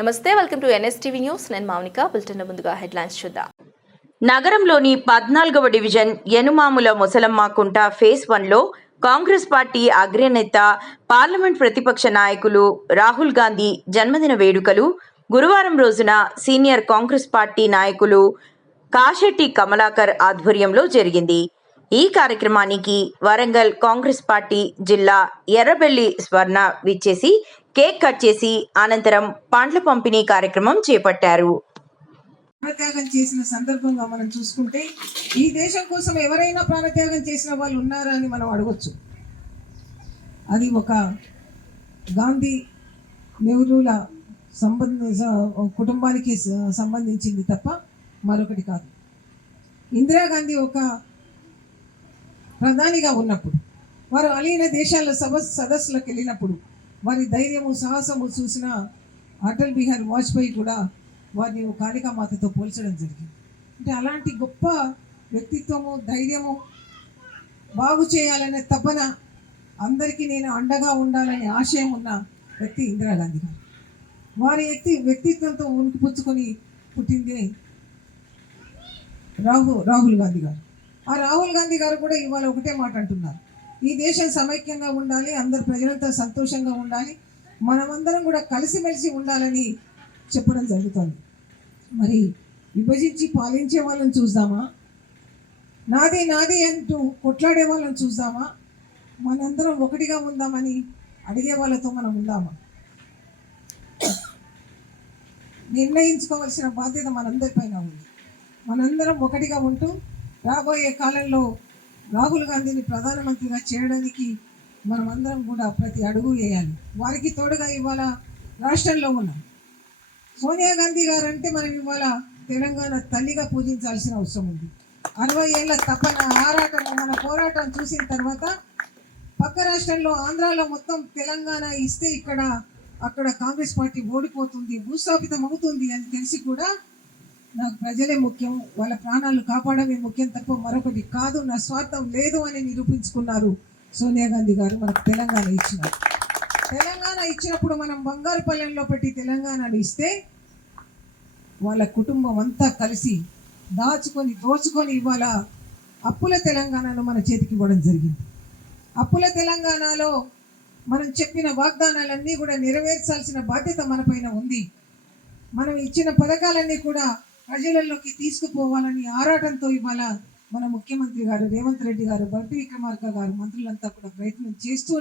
నమస్తే welcome to NSTV news. నేను Mounika bulletin ముందుగా హెడ్లైన్స్ చూద్దాం. నగరంలోని పద్నాలుగవ డివిజన్ యనుమాముల ముసలమ్మ కుంట ఫేస్ వన్లో కాంగ్రెస్ పార్టీ అగ్రనేత పార్లమెంట్ ప్రతిపక్ష నాయకులు రాహుల్ గాంధీ జన్మదిన వేడుకలు గురువారం రోజున సీనియర్ కాంగ్రెస్ పార్టీ నాయకులు కాశెట్టి కమలాకర్ ఆధ్వర్యంలో జరిగింది. ఈ కార్యక్రమానికి వరంగల్ కాంగ్రెస్ పార్టీ జిల్లా ఎర్రబెల్లి స్వర్ణ విచ్చేసి కేక్ కట్ చేసి అనంతరం పండ్ల పంపిణీ కార్యక్రమం చేపట్టారు. ప్రాణత్యాగం చేసిన సందర్భంగా మనం చూసుకుంటే ఈ దేశం కోసం ఎవరైనా ప్రాణత్యాగం చేసిన వాళ్ళు ఉన్నారా అని మనం అడగొచ్చు. అది ఒక గాంధీ నెహ్రూల సంబంధ కుటుంబానికి సంబంధించింది తప్ప మరొకటి కాదు. ఇందిరాగాంధీ ఒక ప్రధానిగా ఉన్నప్పుడు వారు అలీన దేశాల సభ సదస్సులకు వెళ్ళినప్పుడు వారి ధైర్యము సాహసము చూసిన అటల్ బిహారీ వాజ్పేయి కూడా వారిని ఓ కాళికామాతతో పోల్చడం జరిగింది. అంటే అలాంటి గొప్ప వ్యక్తిత్వము ధైర్యము బాగు చేయాలనే తపన అందరికీ నేను అండగా ఉండాలనే ఆశయం ఉన్న వ్యక్తి ఇందిరాగాంధీ గారు. వారి వ్యక్తి వ్యక్తిత్వంతో ఉనికిపుచ్చుకొని పుట్టింది రాహు రాహుల్ గాంధీ గారు. ఆ రాహుల్ గాంధీ గారు కూడా ఇవాళ ఒకటే మాట అంటున్నారు. ఈ దేశం సమైక్యంగా ఉండాలి అందరు ప్రజలంతా సంతోషంగా ఉండాలి మనమందరం కూడా కలిసిమెలిసి ఉండాలని చెప్పడం జరుగుతుంది. మరి విభజించి పాలించే వాళ్ళని చూద్దామా? నాది నాది అంటూ కొట్లాడే వాళ్ళని చూద్దామా? మనందరం ఒకటిగా ఉందామని అడిగే వాళ్ళతో మనం ఉందామా? నిర్ణయించుకోవాల్సిన బాధ్యత మనందరిపైన ఉంది. మనందరం ఒకటిగా ఉంటూ రాబోయే కాలంలో రాహుల్ గాంధీని ప్రధానమంత్రిగా చేయడానికి మనమందరం కూడా ప్రతి అడుగు వేయాలి. వారికి తోడుగా ఇవాళ రాష్ట్రంలో ఉన్నాం. సోనియా గాంధీ గారు అంటే మనం ఇవాళ తెలంగాణ తల్లిగా పూజించాల్సిన అవసరం ఉంది. అరవై ఏళ్ళ తపన ఆరాటం మన పోరాటం చూసిన తర్వాత పక్క రాష్ట్రంలో ఆంధ్రాలో మొత్తం తెలంగాణ ఇస్తే ఇక్కడ అక్కడ కాంగ్రెస్ పార్టీ ఓడిపోతుంది భూస్థాపితం అవుతుంది అని తెలిసి కూడా నాకు ప్రజలే ముఖ్యం వాళ్ళ ప్రాణాలు కాపాడమే ముఖ్యం తప్ప మరొకటి కాదు నా స్వార్థం లేదు అని నిరూపించుకున్నారు సోనియా గాంధీ గారు మనకు తెలంగాణ ఇచ్చినారు. తెలంగాణ ఇచ్చినప్పుడు మనం బంగారు పల్లెంలో పెట్టి తెలంగాణను ఇస్తే వాళ్ళ కుటుంబం అంతా కలిసి దాచుకొని దోచుకొని ఇవాళ అప్పుల తెలంగాణను మన చేతికి ఇవ్వడం జరిగింది. అప్పుల తెలంగాణలో మనం చెప్పిన వాగ్దానాలన్నీ కూడా నెరవేర్చాల్సిన బాధ్యత మనపైన ఉంది. మనం ఇచ్చిన పథకాలన్నీ కూడా ప్రజలలోకి తీసుకుపోవాలని ఆరాటంతో ఇవాళ మన ముఖ్యమంత్రి గారు రేవంత్ రెడ్డి గారు బట్టి విక్రమార్క గారు మంత్రులంతా కూడా ప్రయత్నం చేస్తూనే